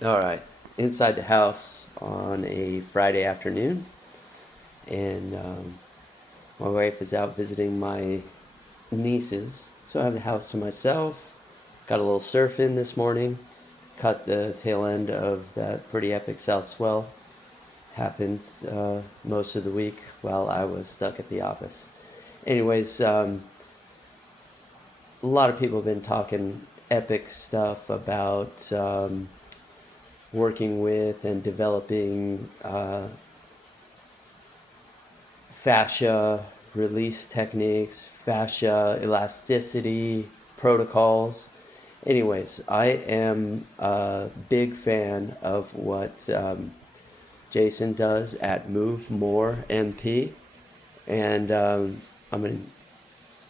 All right, inside the house on a Friday afternoon, and my wife is out visiting my nieces, so I have the house to myself. Got a little surf in this morning, caught the tail end of that pretty epic south swell. Happened most of the week while I was stuck at the office. Anyways, a lot of people have been talking epic stuff about working with and developing fascia release techniques, fascia elasticity protocols. Anyways, I am a big fan of what Jason does at Move More MP, and I'm gonna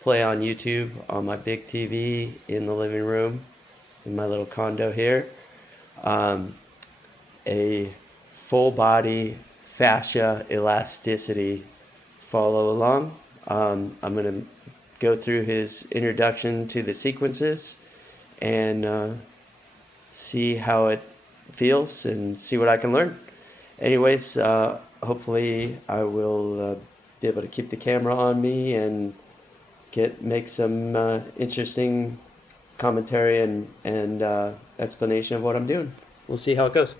play on YouTube on my big TV in the living room in my little condo here. Um, a full body fascia elasticity follow along. I'm going to go through his introduction to the sequences and see how it feels and see what I can learn. Anyways, hopefully I will be able to keep the camera on me and make some interesting commentary and explanation of what I'm doing. We'll see how it goes.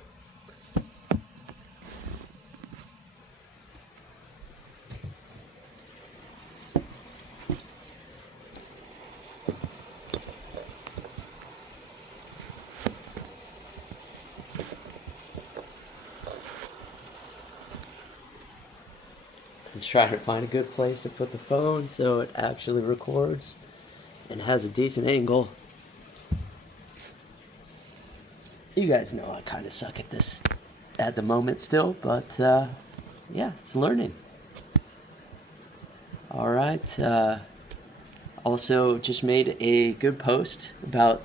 I'm trying to find a good place to put the phone so it actually records and has a decent angle. You guys know I kind of suck at this at the moment still, but yeah, it's learning. All right. Also, just made a good post about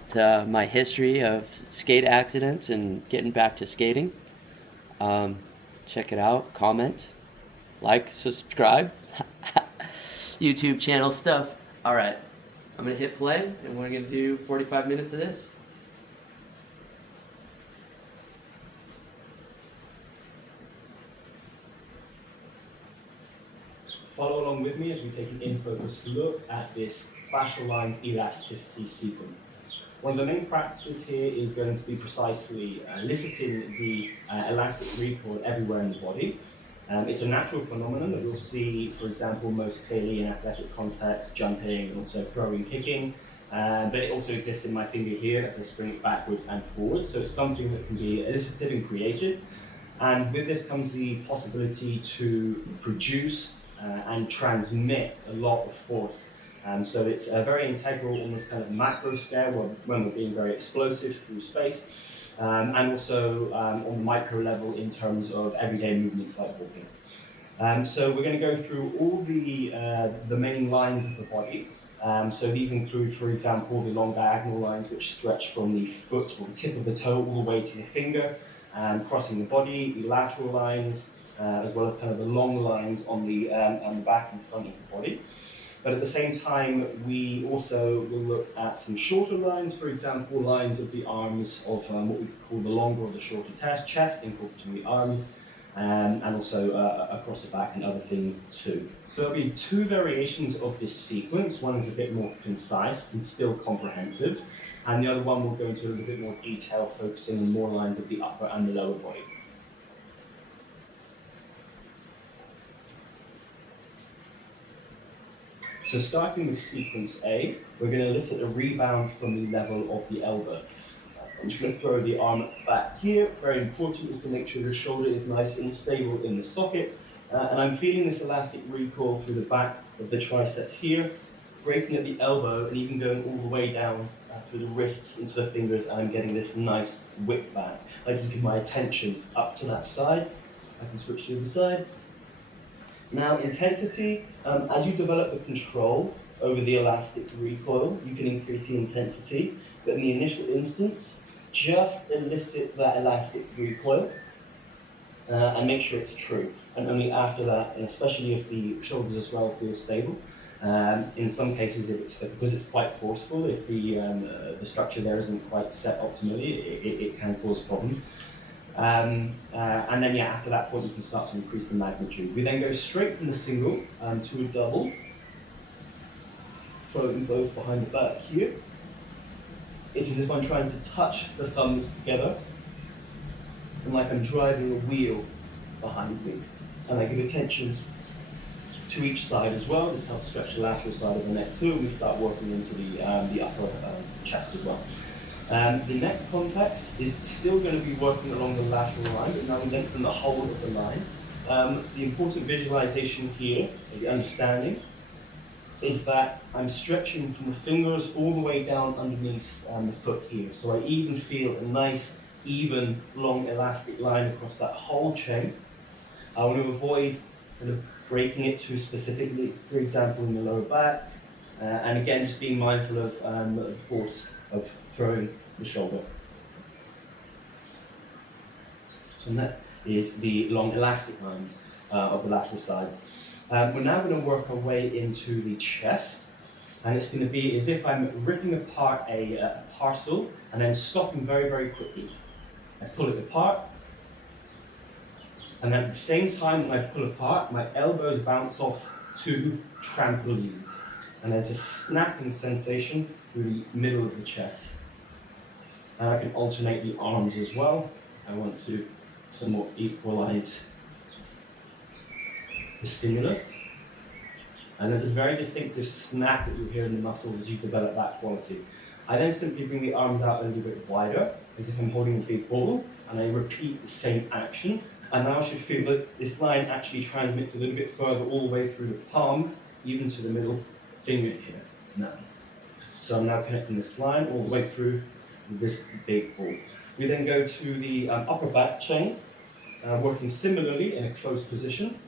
my history of skate accidents and getting back to skating. Um, Check it out. Comment, like, subscribe. YouTube channel stuff. All right. I'm going to hit play, and we're going to do 45 minutes of this. Follow along with me as we take an in-focus look at this fascial lines elasticity sequence. One of the main practices here is going to be precisely eliciting the elastic recoil everywhere in the body. It's a natural phenomenon that we'll see, for example, most clearly in athletic context, jumping and also throwing, kicking. But it also exists in my finger here as I spring it backwards and forwards. So it's something that can be elicited and created. And with this comes the possibility to produce and transmit a lot of force. So it's very integral on this kind of macro scale when we're being very explosive through space, and also on the micro level in terms of everyday movements like walking. So we're going to go through all the main lines of the body. So these include, for example, the long diagonal lines which stretch from the foot or the tip of the toe all the way to the finger, crossing the body, the lateral lines, as well as kind of the long lines on the back and front of the body. But at the same time, we also will look at some shorter lines, for example, lines of the arms of what we call the longer or the shorter chest, incorporating the arms, and also across the back and other things too. So there'll be two variations of this sequence. One is a bit more concise and still comprehensive, and the other one will go into a little bit more detail, focusing on more lines of the upper and the lower body. So starting with sequence A, we're going to elicit a rebound from the level of the elbow. I'm just going to throw the arm back here. Very important is to make sure the shoulder is nice and stable in the socket. And I'm feeling this elastic recoil through the back of the triceps here, breaking at the elbow and even going all the way down through the wrists into the fingers, and I'm getting this nice whip back. I just give my attention up to that side. I can switch to the other side. Now, intensity, as you develop the control over the elastic recoil, you can increase the intensity, but in the initial instance, just elicit that elastic recoil and make sure it's true. And only after that, and especially if the shoulders as well feel stable, In some cases, if because it's quite forceful, if the structure there isn't quite set optimally, it can cause problems. And then, yeah, after that point, you can start to increase the magnitude. We then go straight from the single to a double, folding both behind the back here. It's as if I'm trying to touch the thumbs together, and like I'm driving a wheel behind me. And I give attention to each side as well. This helps stretch the lateral side of the neck too, and we start working into the upper chest as well. The next context is still going to be working along the lateral line, but now we lengthen the whole of the line. The important visualization here, the understanding, is that I'm stretching from the fingers all the way down underneath the foot here. So I even feel a nice, even, long, elastic line across that whole chain. I want to avoid kind of breaking it too specifically, for example, in the lower back. And again, just being mindful of the force of throwing the shoulder. And that is the long elastic lines of the lateral sides. We're now going to work our way into the chest, and it's going to be as if I'm ripping apart a parcel and then stopping very, very quickly. I pull it apart, and then at the same time when I pull apart, my elbows bounce off two trampolines, and there's a snapping sensation through the middle of the chest. And I can alternate the arms as well. I want to somewhat equalize the stimulus. And there's a very distinctive snap that you hear in the muscles as you develop that quality. I then simply bring the arms out a little bit wider, as if I'm holding a big ball, and I repeat the same action. And now I should feel that this line actually transmits a little bit further all the way through the palms, even to the middle finger here. Now. So I'm now connecting this line all the way through this big ball. We then go to the upper back chain, working similarly in a closed position.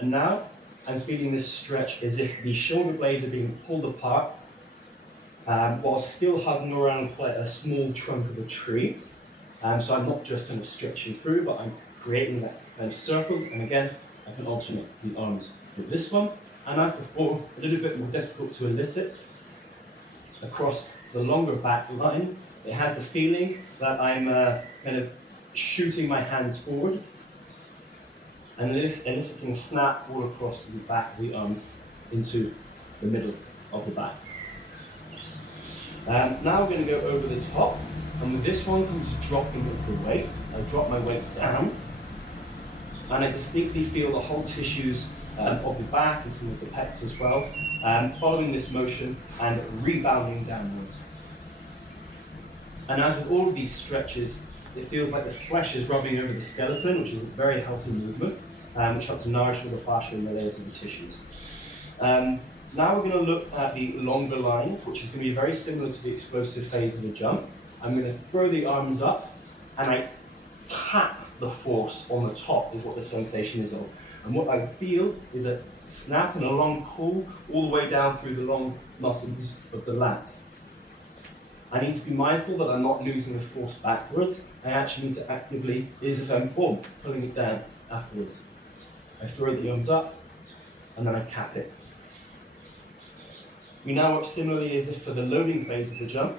And now I'm feeling this stretch as if the shoulder blades are being pulled apart while still hugging around quite a small trunk of a tree. So I'm not just kind of stretching through, but I'm creating that kind of circle. And again, I can alternate the arms with this one. And as before, a little bit more difficult to elicit across the longer back line. It has the feeling that I'm kind of shooting my hands forward and eliciting a snap all across the back of the arms into the middle of the back. Now we're going to go over the top, and with this one comes dropping of the weight. I drop my weight down, and I distinctly feel the whole tissues of the back and some of the pecs as well, following this motion and rebounding downwards. And as with all of these stretches, it feels like the flesh is rubbing over the skeleton, which is a very healthy movement, which helps to nourish all the fascia and the layers of the tissues. Now we're going to look at the longer lines, which is going to be very similar to the explosive phase of the jump. I'm going to throw the arms up, and I tap the force on the top is what the sensation is of. And what I feel is a snap and a long pull all the way down through the long muscles of the lat. I need to be mindful that I'm not losing the force backwards. I actually need to actively, as if I'm pulling it down afterwards. I throw the arms up, and then I cap it. We now work similarly as if for the loading phase of the jump,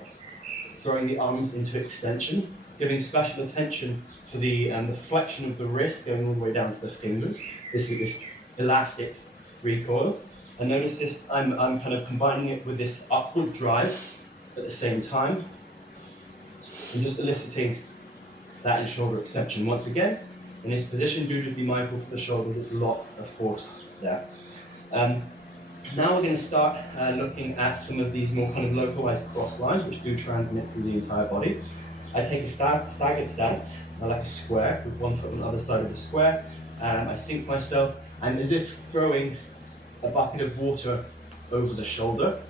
throwing the arms into extension, giving special attention to the flexion of the wrist going all the way down to the fingers. This is this elastic recoil. And notice this, I'm kind of combining it with this upward drive at the same time, and just eliciting that in shoulder extension. Once again, in this position, do just be mindful for the shoulders, there's a lot of force there. Now we're going to start looking at some of these more kind of localized cross lines, which do transmit through the entire body. I take a staggered stance, I like a square, with one foot on the other side of the square. I sink myself, and as if throwing a bucket of water over the shoulder.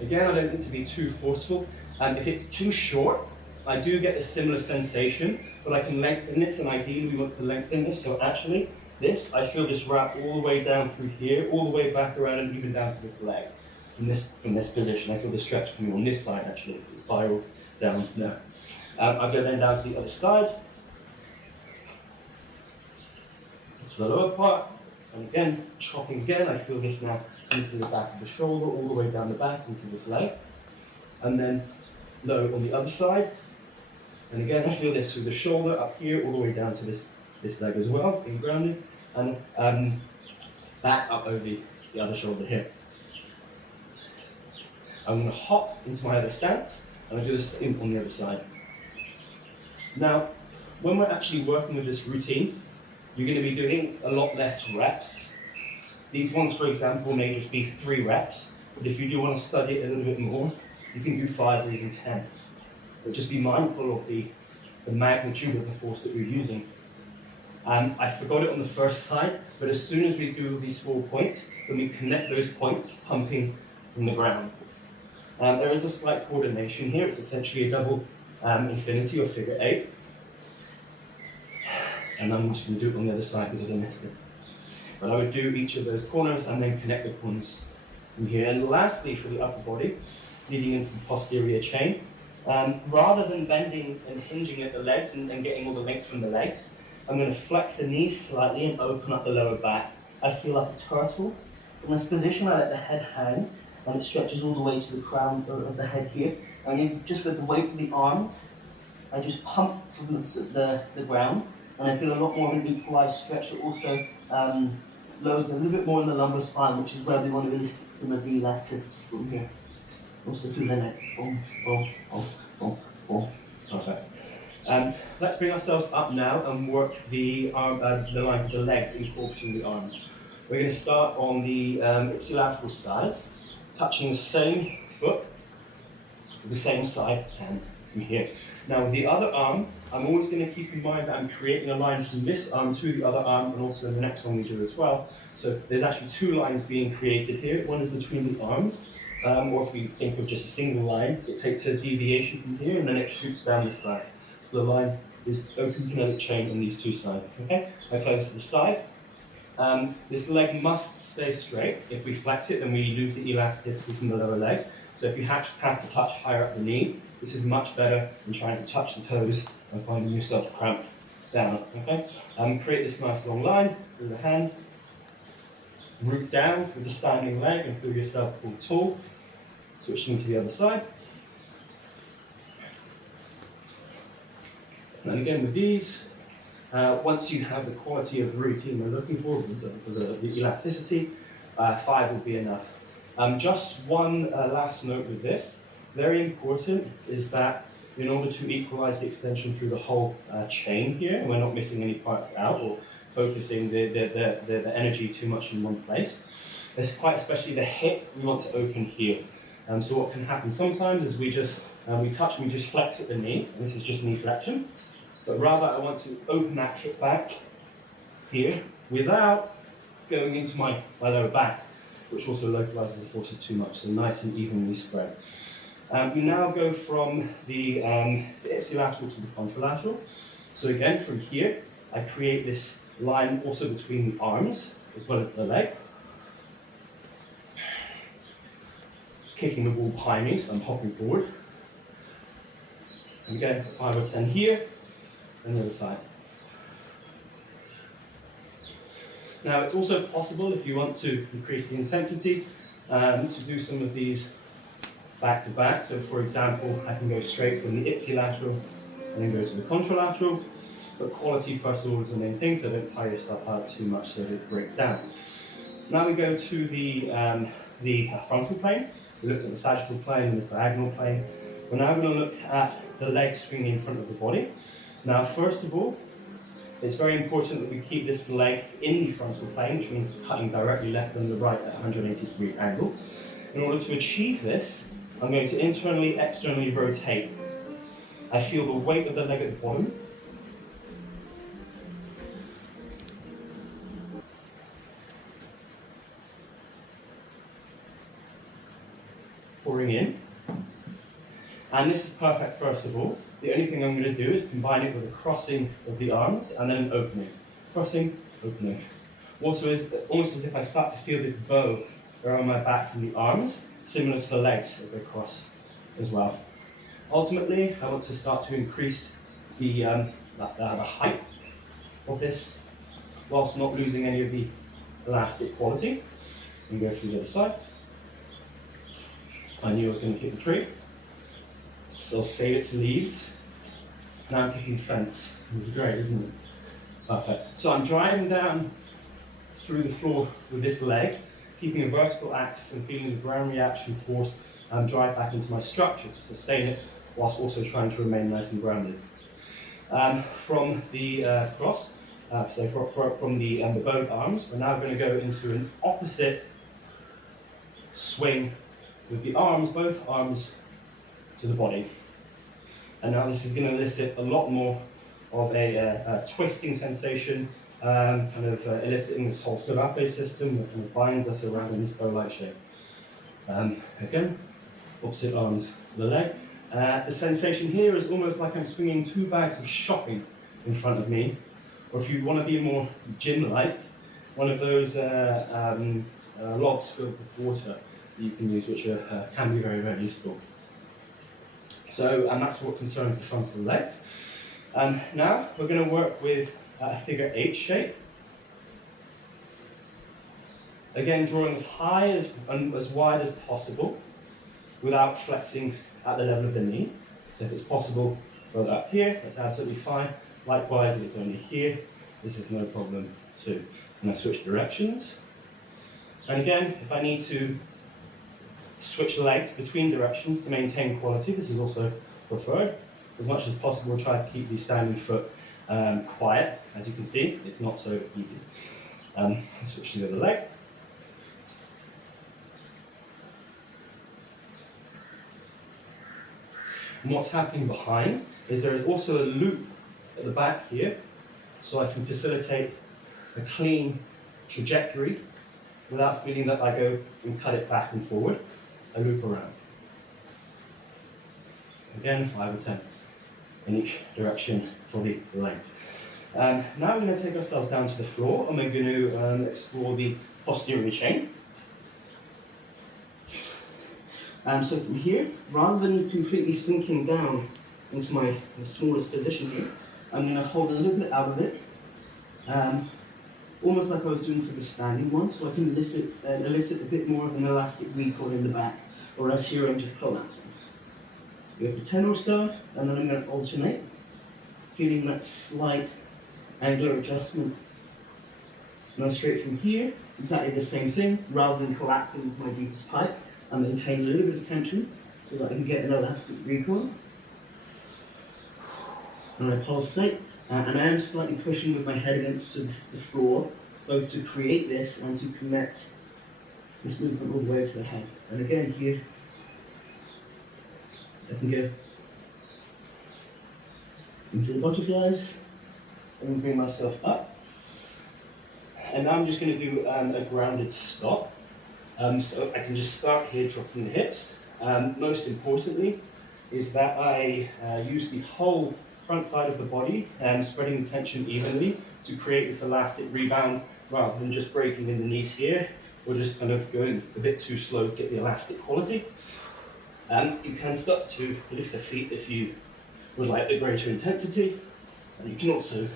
Again, I don't need to be too forceful. If it's too short, I do get a similar sensation, but I can lengthen this, and ideally we want to lengthen this. So actually, this, I feel this wrap all the way down through here, all the way back around and even down to this leg. From this position, I feel the stretch coming on this side actually, as it spirals down there. I go then down to the other side, to the lower part, and again, chopping again, I feel this now in through the back of the shoulder, all the way down the back into this leg. And then low on the other side. And again, I feel this through the shoulder, up here, all the way down to this leg as well, being grounded. And back up over the other shoulder here. I'm going to hop into my other stance, and I do the same on the other side. Now, when we're actually working with this routine, you're going to be doing a lot less reps. These ones, for example, may just be 3 reps, but if you do want to study it a little bit more, you can do 5 or even 10. But just be mindful of the magnitude of the force that you're using. I forgot it on the first side, but as soon as we do these 4 points, then we connect those points pumping from the ground. There is a slight coordination here. It's essentially a double infinity or figure 8. And I'm just going to do it on the other side because I missed it. But I would do each of those corners and then connect the corners from here. And lastly, for the upper body, leading into the posterior chain, rather than bending and hinging at the legs and getting all the length from the legs, I'm going to flex the knees slightly and open up the lower back. I feel like a turtle. In this position, I let the head hang, and it stretches all the way to the crown of the head here. And just with the weight of the arms, I just pump from the ground, and I feel a lot more of an equalized stretch. It also loads a little bit more in the lumbar spine, which is where we want to elicit some of the elasticity from here. Also through the neck. Boom, boom, boom, boom, boom. Perfect. Let's bring ourselves up now and work the lines of the legs incorporating the arms. We're going to start on the ipsilateral side, touching the same foot with the same side hand from here. Now with the other arm, I'm always going to keep in mind that I'm creating a line from this arm to the other arm, and also the next one we do as well. So there's actually 2 lines being created here. One is between the arms, or if we think of just a single line, it takes a deviation from here and then it shoots down this side. So the line is open kinetic chain on these 2 sides. Okay, I close to the side. This leg must stay straight. If we flex it, then we lose the elasticity from the lower leg. So if you have to touch higher up the knee, this is much better than trying to touch the toes and finding yourself cramped down. Okay, create this nice long line through the hand. Root down with the standing leg and feel yourself pull tall. Switching to the other side. And again with these, once you have the quality of routine we're looking for, the elasticity, 5 will be enough. Just one last note with this. Very important is that in order to equalize the extension through the whole chain here, and we're not missing any parts out or focusing the energy too much in one place, it's quite especially the hip we want to open here. So what can happen sometimes is we touch and we just flex at the knee, and this is just knee flexion. But rather I want to open that hip back here without going into my lower back, which also localizes the forces too much, so nice and evenly spread. We now go from the ipsilateral to the contralateral. So again, from here, I create this line also between the arms, as well as the leg. Kicking the ball behind me, so I'm hopping forward. And again, 5 or 10 here, and the other side. Now, it's also possible, if you want to increase the intensity, to do some of these back to back. So for example, I can go straight from the ipsilateral and then go to the contralateral. But quality, first of all, is the main thing, so don't tire yourself out too much so that it breaks down. Now we go to the frontal plane. We look at the sagittal plane and the diagonal plane. We're now going to look at the leg swinging in front of the body. Now, first of all, it's very important that we keep this leg in the frontal plane, which means it's cutting directly left and the right at 180 degrees angle. In order to achieve this, I'm going to internally, externally rotate. I feel the weight of the leg at the bottom. Pouring in. And this is perfect, first of all. The only thing I'm going to do is combine it with a crossing of the arms and then an opening. Crossing, opening. Also, is almost as if I start to feel this bow around my back from the arms, similar to the legs as they cross as well. Ultimately, I want to start to increase the height of this whilst not losing any of the elastic quality. and go through the other side. I knew I was going to hit the tree, so I'll save its leaves. Now I'm kicking the fence. This is great, isn't it? Perfect. So I'm driving down through the floor with this leg, keeping a vertical axis and feeling the ground reaction force and drive back into my structure to sustain it, whilst also trying to remain nice and grounded. From the cross, from the both arms, we're now going to go into an opposite swing with the arms, both arms to the body. And now this is going to elicit a lot more of a twisting sensation, eliciting this whole serape system that kind of binds us around in this bow-like shape. Again, opposite arms to the leg. The sensation here is almost like I'm swinging 2 bags of shopping in front of me, or if you want to be more gym-like, one of those logs filled with water that you can use, which can be very, very useful. So, and that's what concerns the front of the legs. Now we're going to work with a figure 8 shape. Again, drawing as high and as wide as possible without flexing at the level of the knee. So if it's possible, go up here, that's absolutely fine. Likewise, if it's only here, this is no problem too. And I switch directions. And again, if I need to switch legs between directions to maintain quality, this is also preferred. As much as possible, try to keep the standing foot quiet. As you can see, it's not so easy. Switch to the other leg. And what's happening behind is there is also a loop at the back here, so I can facilitate a clean trajectory without feeling that I go and cut it back and forward, a loop around. Again, 5 or 10 in each direction for the legs. Now we're going to take ourselves down to the floor and we're going to explore the posterior chain. So from here, rather than completely sinking down into my smallest position here, I'm going to hold a little bit out of it, almost like I was doing for the standing one, so I can elicit a bit more of an elastic recoil in the back, or else here I'm just collapsing. Go for 10 or so, and then I'm going to alternate, feeling that slight angular adjustment. Now straight from here, exactly the same thing, rather than collapsing into my deepest pipe, I maintain a little bit of tension so that I can get an elastic recoil. And I pulsate, and I am slightly pushing with my head against the floor, both to create this and to connect this movement all the way to the head. And again here, I can go into the butterflies, and bring myself up. And now I'm just going to do a grounded stop. So I can just start here, dropping the hips. Most importantly is that I use the whole front side of the body and spreading the tension evenly to create this elastic rebound rather than just breaking in the knees here or just kind of going a bit too slow to get the elastic quality. You can start to lift the feet if you would like the greater intensity, and you can also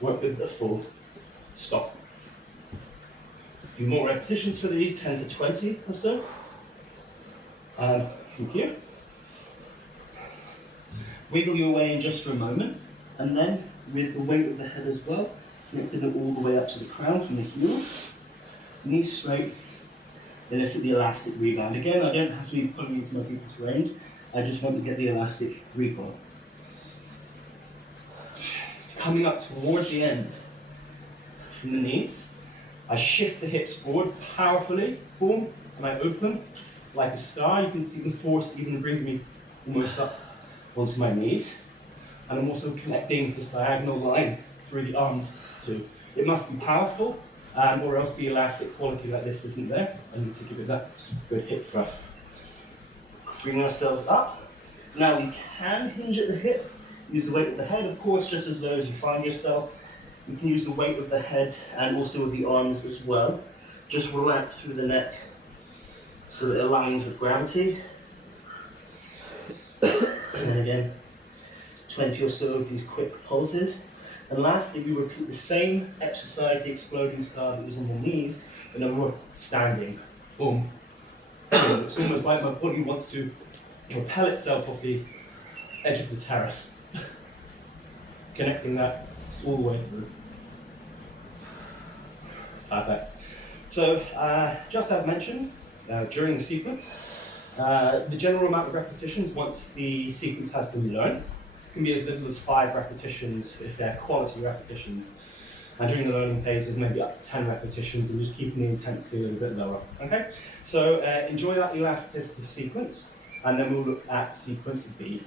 work with the full stop. A few more repetitions for these, 10 to 20 or so. From here. Wiggle your way in just for a moment, and then with the weight of the head as well, connecting it all the way up to the crown from the heels. Knees straight, then lift the elastic rebound. Again, I don't have to be pulling into my deepest range, I just want to get the elastic recoil. Coming up towards the end from the knees, I shift the hips forward powerfully, boom, and I open like a star. You can see the force even brings me almost up onto my knees. And I'm also connecting this diagonal line through the arms too. It must be powerful, or else the elastic quality like this isn't there. I need to give it that good hip thrust. Bring ourselves up. Now we can hinge at the hip, use the weight of the head, of course, just as low as you find yourself. You can use the weight of the head and also with the arms as well. Just relax through the neck so that it aligns with gravity. And again, 20 or so of these quick pulses. And lastly, we repeat the same exercise, the exploding star that was in the knees, but now we're standing. Boom. It's almost like my body wants to propel itself off the edge of the terrace, connecting that all the way through. Perfect. So, just as mentioned, during the sequence, the general amount of repetitions once the sequence has been learned can be as little as 5 repetitions if they're quality repetitions. And during the learning phases, maybe up to 10 repetitions, and just keeping the intensity a little bit lower. Okay? So enjoy that elasticity sequence, and then we'll look at sequence B.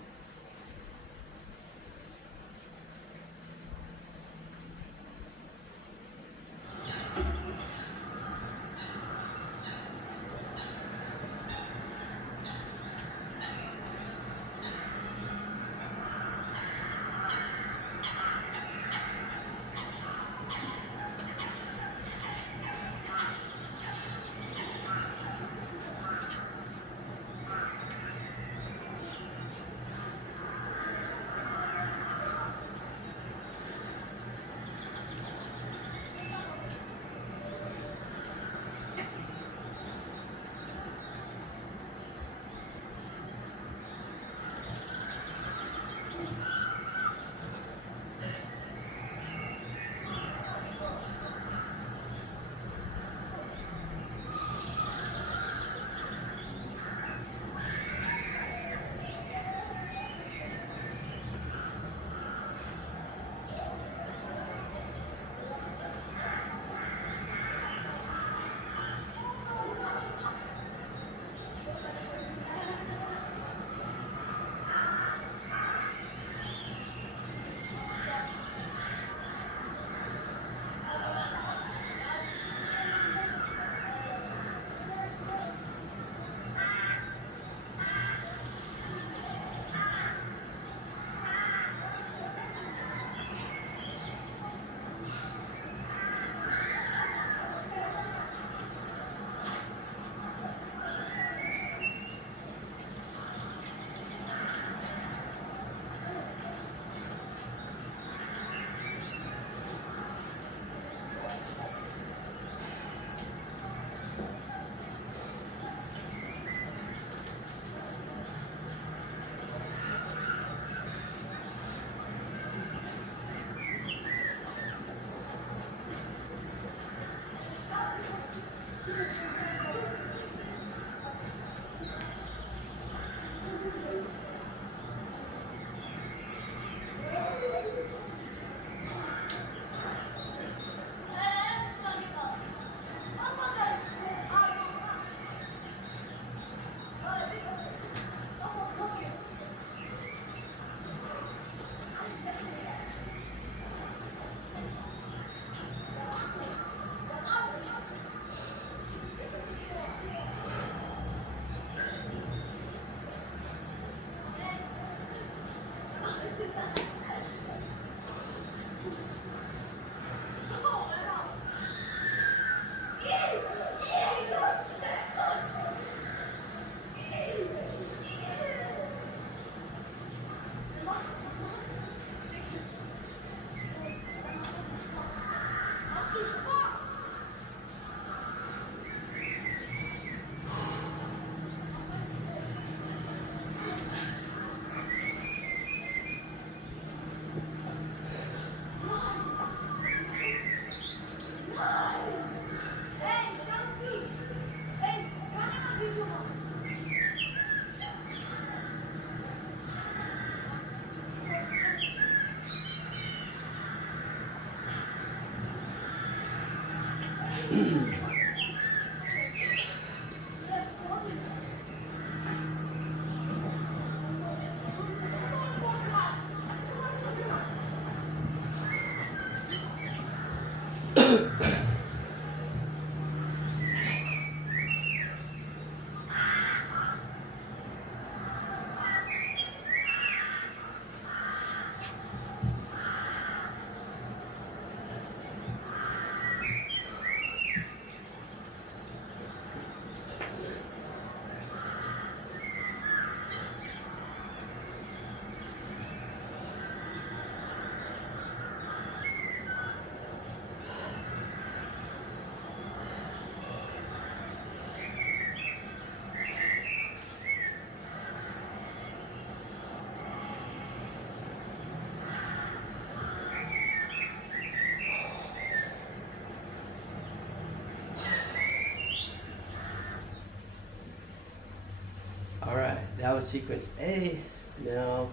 was sequence A, now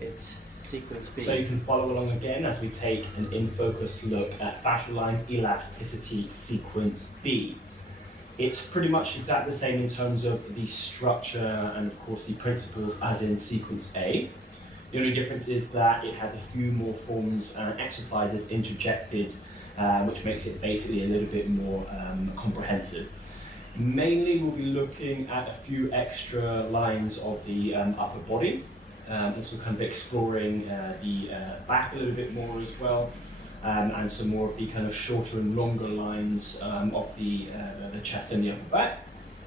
it's sequence B. So you can follow along again as we take an in-focus look at fascial lines elasticity sequence B. It's pretty much exactly the same in terms of the structure and of course the principles as in sequence A. The only difference is that it has a few more forms and exercises interjected, which makes it basically a little bit more comprehensive. Mainly we'll be looking at a few extra lines of the upper body, also kind of exploring the back a little bit more as well, and some more of the kind of shorter and longer lines of the chest and the upper back.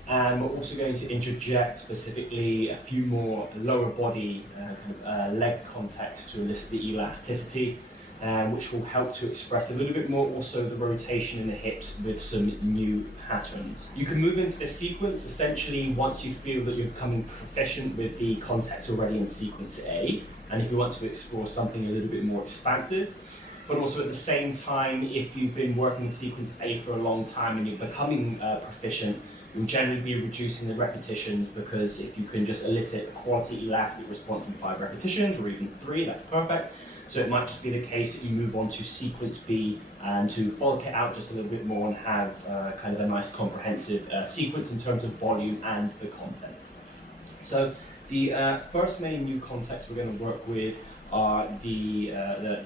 And we're also going to interject specifically a few more lower body leg contacts to elicit the elasticity, which will help to express a little bit more also the rotation in the hips with some new patterns. You can move into the sequence essentially once you feel that you're becoming proficient with the contacts already in sequence A, and if you want to explore something a little bit more expansive. But also at the same time, if you've been working in sequence A for a long time and you're becoming proficient, you'll generally be reducing the repetitions, because if you can just elicit a quality elastic response in 5 repetitions or even 3, that's perfect. So it might just be the case that you move on to sequence B and to bulk it out just a little bit more and have kind of a nice comprehensive sequence in terms of volume and the content. So the first main new contacts we're going to work with are the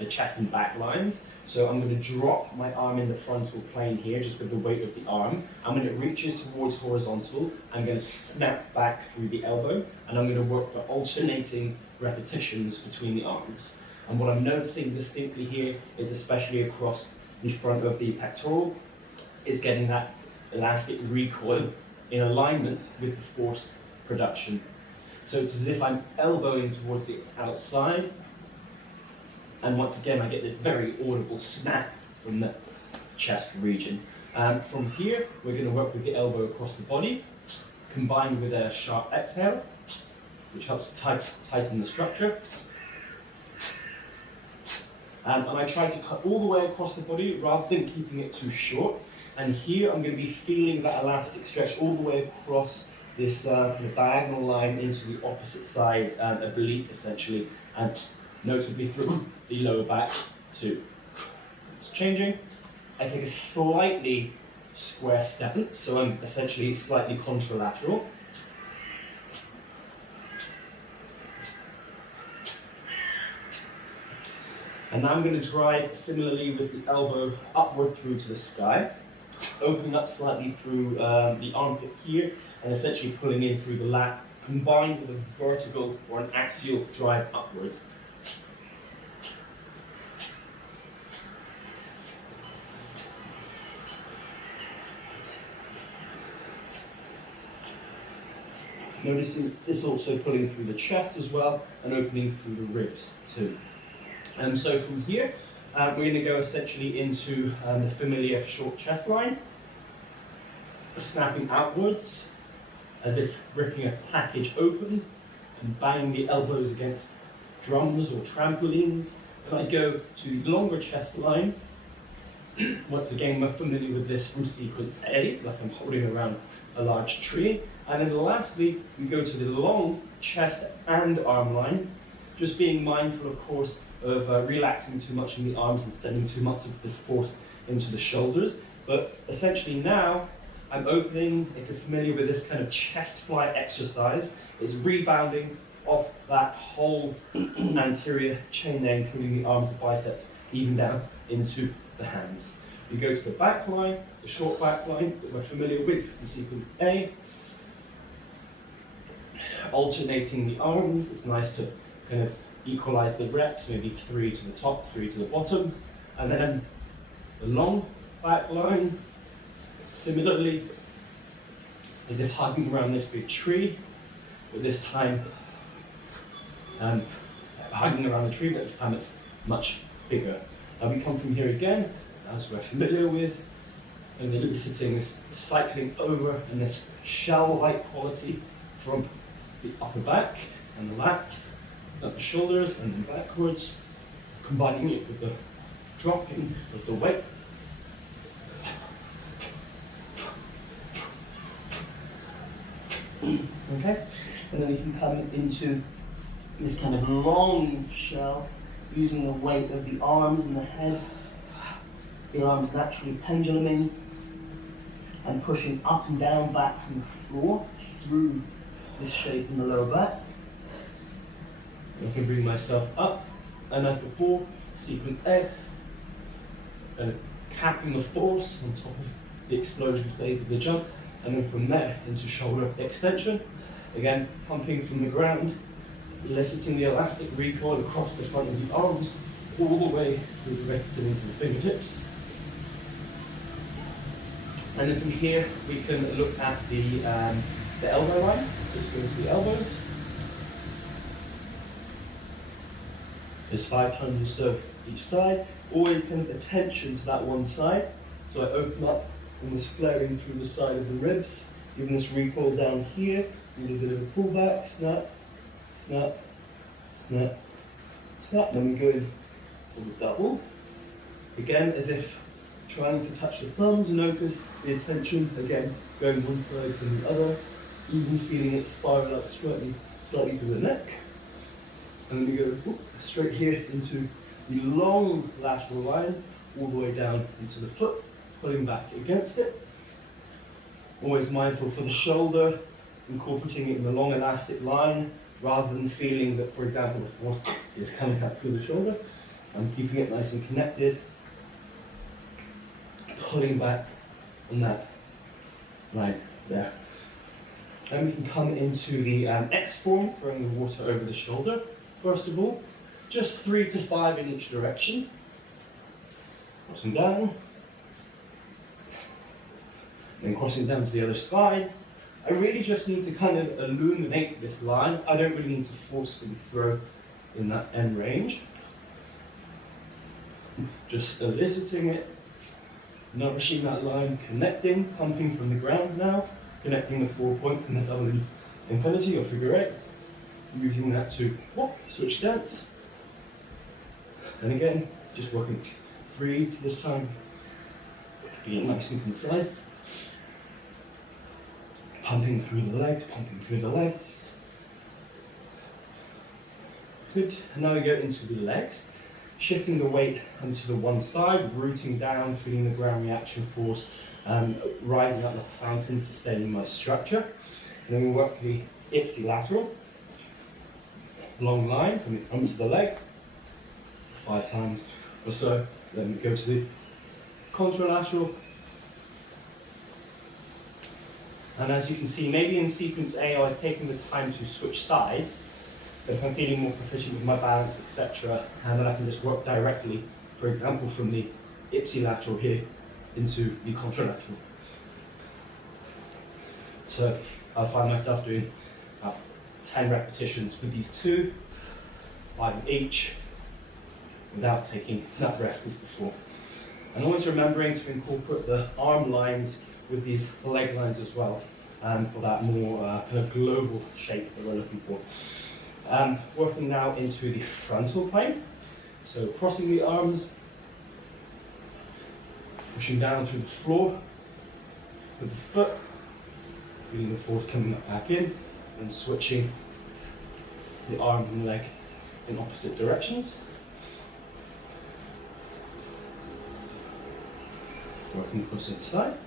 chest and back lines. So I'm going to drop my arm in the frontal plane here, just with the weight of the arm. And when it reaches towards horizontal, I'm going to snap back through the elbow, and I'm going to work for alternating repetitions between the arms. And what I'm noticing distinctly here is, especially across the front of the pectoral, is getting that elastic recoil in alignment with the force production. So it's as if I'm elbowing towards the outside, and once again I get this very audible snap from the chest region. From here, we're going to work with the elbow across the body, combined with a sharp exhale, which helps tighten the structure. And I try to cut all the way across the body rather than keeping it too short. And here I'm going to be feeling that elastic stretch all the way across this kind of diagonal line into the opposite side, oblique essentially, and notably through the lower back too. It's changing. I take a slightly square stance, so I'm essentially slightly contralateral. And now I'm going to drive similarly with the elbow upward through to the sky, opening up slightly through the armpit here, and essentially pulling in through the lat, combined with a vertical or an axial drive upwards. Noticing this also pulling through the chest as well, and opening through the ribs too. And so from here, we're going to go essentially into the familiar short chest line, snapping outwards, as if ripping a package open, and banging the elbows against drums or trampolines. And I go to the longer chest line. Once again, we're familiar with this from sequence A, like I'm holding around a large tree. And then lastly, we go to the long chest and arm line, just being mindful, of course, of relaxing too much in the arms and sending too much of this force into the shoulders. But essentially now, I'm opening, if you're familiar with this kind of chest fly exercise, it's rebounding off that whole anterior chain there, including the arms and biceps, even down into the hands. We go to the back line, the short back line that we're familiar with from sequence A. Alternating the arms, it's nice to kind of equalize the reps, maybe 3 to the top, 3 to the bottom. And then the long back line, similarly, as if hugging around this big tree, but this time hugging around the tree, but this time it's much bigger. We come from here again, as we're familiar with, and eliciting this cycling over and this shell-like quality from the upper back and the lats, up the shoulders and then backwards, combining it with the dropping of the weight. Okay, And then we can come into this kind of long shell, using the weight of the arms and the head. The arms naturally penduluming and pushing up and down back from the floor through this shape in the lower back. I can bring myself up, and as before, sequence A, and capping the force on top of the explosion phase of the jump, and then from there into shoulder extension. Again, pumping from the ground, eliciting the elastic recoil across the front of the arms, all the way through the wrists and into the fingertips. And then from here, we can look at the elbow line. So it's going to the elbows. There's 5 times or so each side. Always kind of attention to that one side. So I open up and this flaring through the side of the ribs, giving this recoil down here, a little bit of a pullback, snap, snap, snap, snap. Then we go in for the double. Again, as if trying to touch the thumbs, notice the attention, again, going one side from the other, even feeling it spiral up slightly through the neck. And then we go straight here into the long lateral line, all the way down into the foot, pulling back against it. Always mindful for the shoulder, incorporating it in the long elastic line, rather than feeling that, for example, the force is coming up through the shoulder. I'm keeping it nice and connected, pulling back on that line there. Then we can come into the X form, throwing the water over the shoulder. First of all, just 3 to 5 in each direction. Crossing down. Then crossing down to the other side. I really just need to kind of illuminate this line. I don't really need to forcefully throw in that end range. Just eliciting it, nourishing that line, connecting, pumping from the ground now, connecting the 4 points in the double infinity or figure 8, using that to switch stance. And again, just working freeze this time, being nice and concise. Pumping through the legs, pumping through the legs. Good, and now we go into the legs. Shifting the weight onto the one side, rooting down, feeling the ground reaction force, rising up like a fountain, sustaining my structure. And then we work the ipsilateral, long line from the arm to the leg, 5 times or so. Then we go to the contralateral. And as you can see, maybe in sequence A, I was taking the time to switch sides. But if I'm feeling more proficient with my balance, etc., and then I can just work directly, for example, from the ipsilateral here into the contralateral. So I'll find myself doing about 10 repetitions with these 2, 5 each, without taking that rest as before. And always remembering to incorporate the arm lines with these leg lines as well, for that more kind of global shape that we're looking for. Working now into the frontal plane. So crossing the arms, pushing down through the floor with the foot, feeling the force coming up back in, and switching the arms and leg in opposite directions. Working across the side.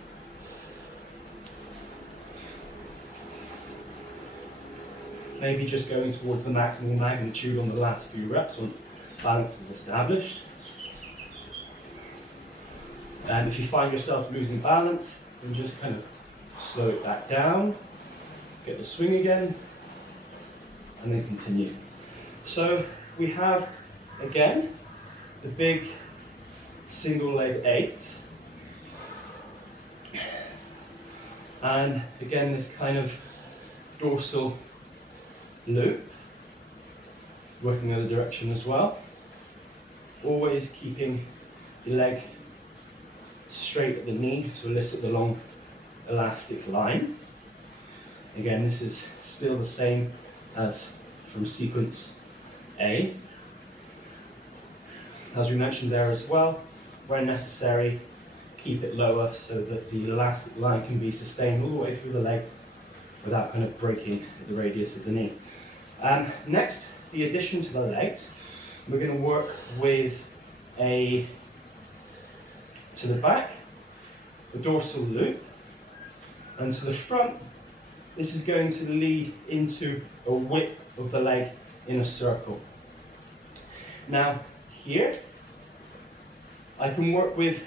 Maybe just going towards the maximal magnitude on the last few reps once balance is established. And if you find yourself losing balance, then just kind of slow it back down, get the swing again, and then continue. So we have, again, the big single leg 8. And again, this kind of dorsal loop, working the other direction as well. Always keeping the leg straight at the knee to elicit the long elastic line. Again, this is still the same as from sequence A. As we mentioned there as well, where necessary, keep it lower so that the elastic line can be sustained all the way through the leg without kind of breaking the radius of the knee. Next, the addition to the legs, we're going to work with to the back, the dorsal loop, and to the front, this is going to lead into a whip of the leg in a circle. Now, here, I can work with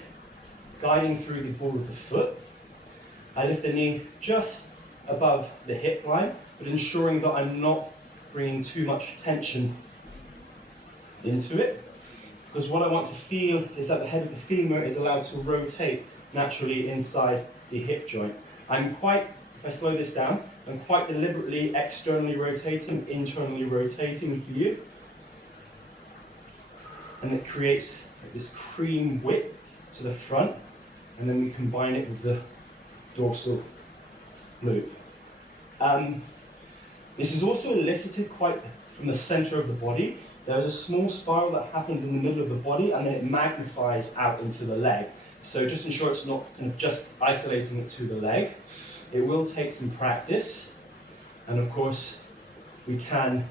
guiding through the ball of the foot. I lift the knee just above the hip line, but ensuring that I'm not bringing too much tension into it. Because what I want to feel is that the head of the femur is allowed to rotate naturally inside the hip joint. If I slow this down, I'm quite deliberately externally rotating, internally rotating here. And it creates this cream whip to the front, and then we combine it with the dorsal loop. This is also elicited quite from the center of the body. There's a small spiral that happens in the middle of the body, and then it magnifies out into the leg. So just ensure it's not kind of just isolating it to the leg. It will take some practice, and of course we can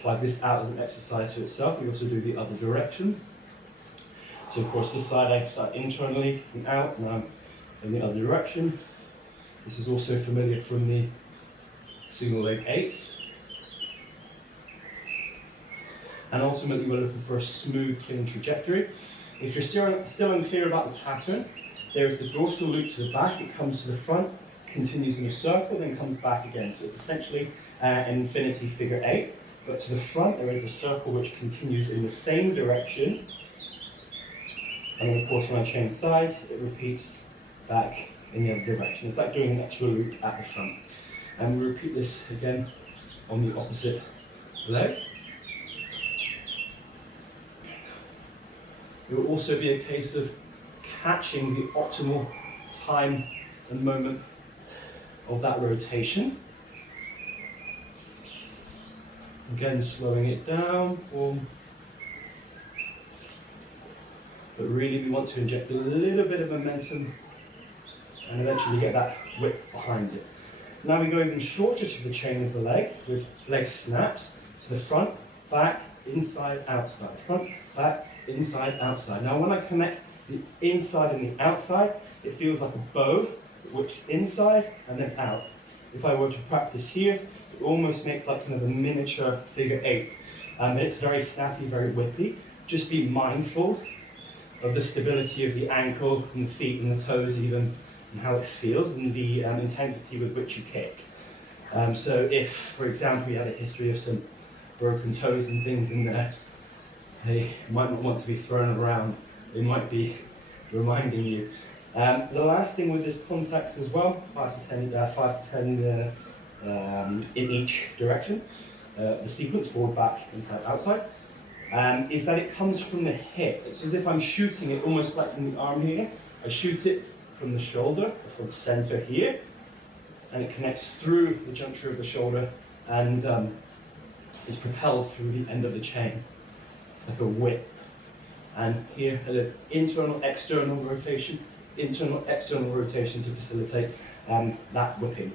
plug this out as an exercise to itself. We also do the other direction. So of course this side I start internally and out, and I'm in the other direction. This is also familiar from the single leg eights. And ultimately we're looking for a smooth clean trajectory. If you're still unclear about the pattern, there's the dorsal loop to the back, it comes to the front, continues in a circle, then comes back again. So it's essentially an infinity figure eight, but to the front there is a circle which continues in the same direction. And then of course when I change sides, it repeats back in the other direction. It's like doing an extra loop at the front. And we repeat this again on the opposite leg. It will also be a case of catching the optimal time and moment of that rotation. Again, slowing it down. Boom. But really we want to inject a little bit of momentum and eventually get that whip behind it. Now we go even shorter to the chain of the leg with leg snaps to the front, back, inside, outside. Front, back, inside, outside. Now when I connect the inside and the outside, it feels like a bow that whips inside and then out. If I were to practice here, it almost makes like kind of a miniature figure eight. It's very snappy, very whippy. Just be mindful of the stability of the ankle and the feet and the toes even, and how it feels and the intensity with which you kick. So if, for example, you had a history of some broken toes and things in there, they might not want to be thrown around. They might be reminding you. The last thing with this context as well, 5 to 10 in each direction, the sequence forward, back, inside, outside, is that it comes from the hip. It's as if I'm shooting it almost like from the arm here. I shoot it from the shoulder, or from the center here, and it connects through the juncture of the shoulder and is propelled through the end of the chain. It's like a whip. And here, an internal, external rotation to facilitate that whipping.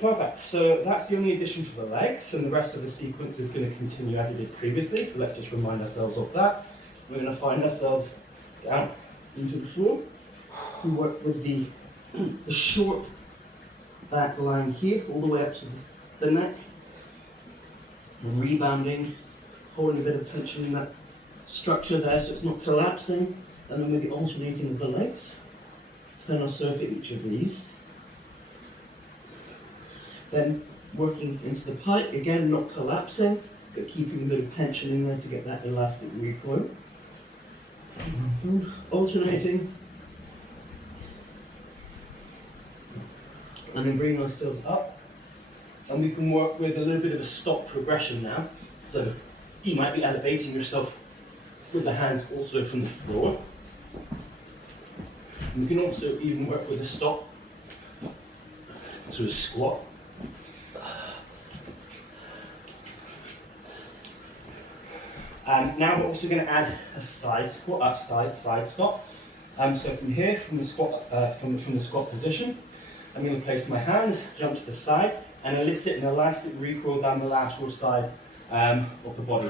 Perfect. So that's the only addition for the legs, and the rest of the sequence is going to continue as it did previously. So let's just remind ourselves of that. We're going to find ourselves down into the floor. We work with the short back line here, all the way up to the neck. We're rebounding, holding a bit of tension in that structure there so it's not collapsing. And then with the alternating of the legs, turn or survey each of these. Then working into the pike, again not collapsing, but keeping a bit of tension in there to get that elastic recoil. Alternating. And then bring ourselves up. And we can work with a little bit of a stop progression now. So you might be elevating yourself with the hands also from the floor. And we can also even work with a stop to a squat. Now we're also going to add a side squat, side stop. So from here, from the squat position, I'm going to place my hand, jump to the side, and elicit an elastic recoil down the lateral side of the body.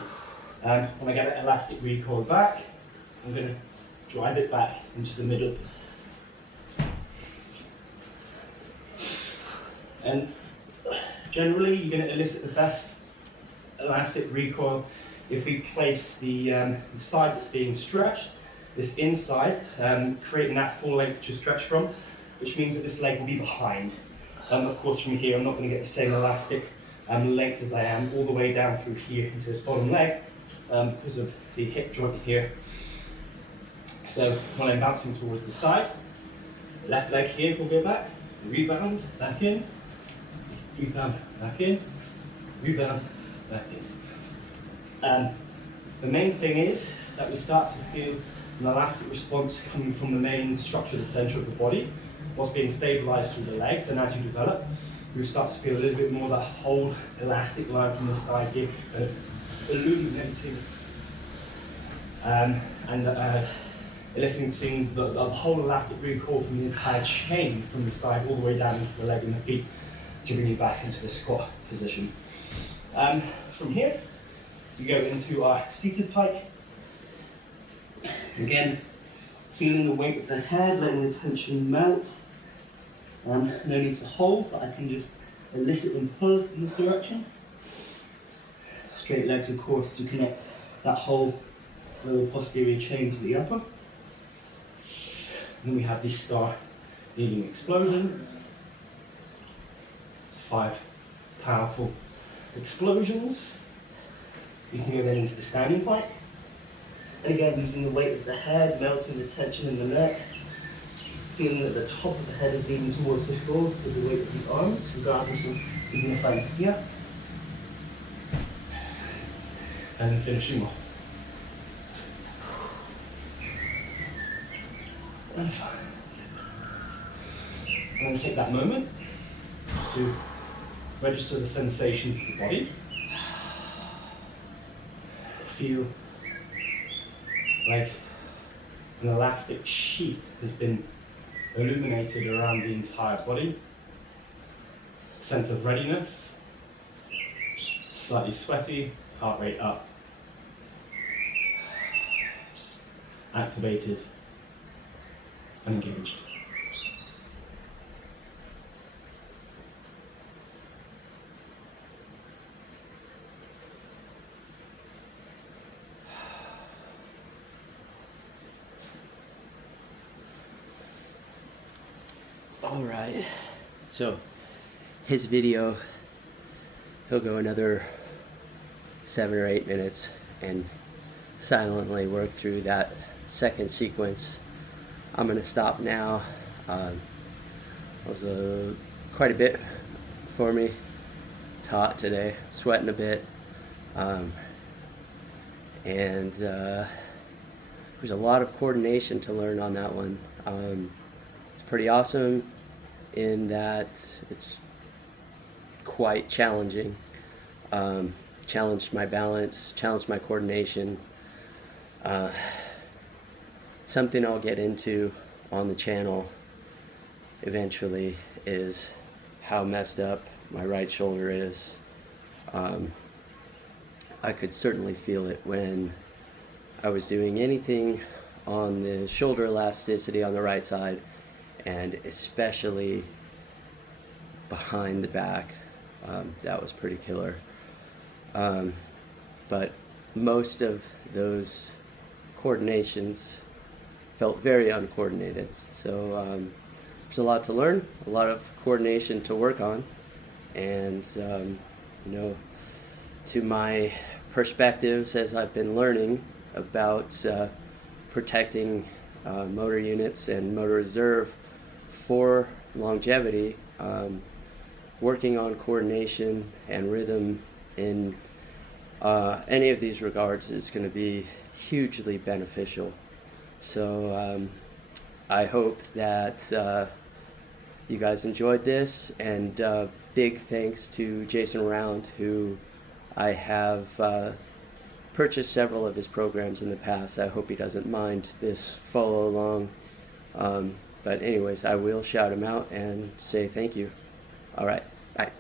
When I get that elastic recoil back, I'm going to drive it back into the middle. And generally, you're going to elicit the best elastic recoil if we place the side that's being stretched, this inside, creating that full length to stretch from, which means that this leg will be behind. Of course, from here, I'm not going to get the same elastic length as I am all the way down through here into this bottom leg because of the hip joint here. So when I'm bouncing towards the side, left leg here will go back, rebound, back in, rebound, back in, rebound, back in. The main thing is that we start to feel an elastic response coming from the main structure, the center of the body, what's being stabilized through the legs, and as you develop, you start to feel a little bit more that whole elastic line from the side here, illuminating and eliciting the whole elastic recoil from the entire chain from the side all the way down into the leg and the feet to bring you back into the squat position. From here, we go into our seated pike. Again, feeling the weight of the head, letting the tension melt. No need to hold, but I can just elicit and pull in this direction. Straight legs, of course, to connect that whole lower posterior chain to the upper. And then we have these star kneeling explosions. 5 powerful explosions. You can go then into the standing pike. And again, using the weight of the head, melting the tension in the neck, feeling that the top of the head is leaning towards the floor with the weight of the arms, regardless of even if I'm here. And then finishing off. And I'm going to take that moment just to register the sensations of the body. Feel like an elastic sheath has been illuminated around the entire body. Sense of readiness, slightly sweaty, heart rate up, activated and engaged. All right, so his video, he'll go another 7 or 8 minutes and silently work through that second sequence. I'm going to stop now. It was quite a bit for me. It's hot today, sweating a bit. And there's a lot of coordination to learn on that one. It's pretty awesome in that it's quite challenging. Challenged my balance, challenged my coordination. Something I'll get into on the channel eventually is how messed up my right shoulder is. I could certainly feel it when I was doing anything on the shoulder elasticity on the right side, and especially behind the back. That was pretty killer. But most of those coordinations felt very uncoordinated. So there's a lot to learn, a lot of coordination to work on, and to my perspectives as I've been learning about protecting motor units and motor reserve for longevity, working on coordination and rhythm in any of these regards is going to be hugely beneficial. So I hope that you guys enjoyed this, and big thanks to Jason Round, who I have purchased several of his programs in the past. I hope he doesn't mind this follow along. But anyways, I will shout him out and say thank you. All right, bye.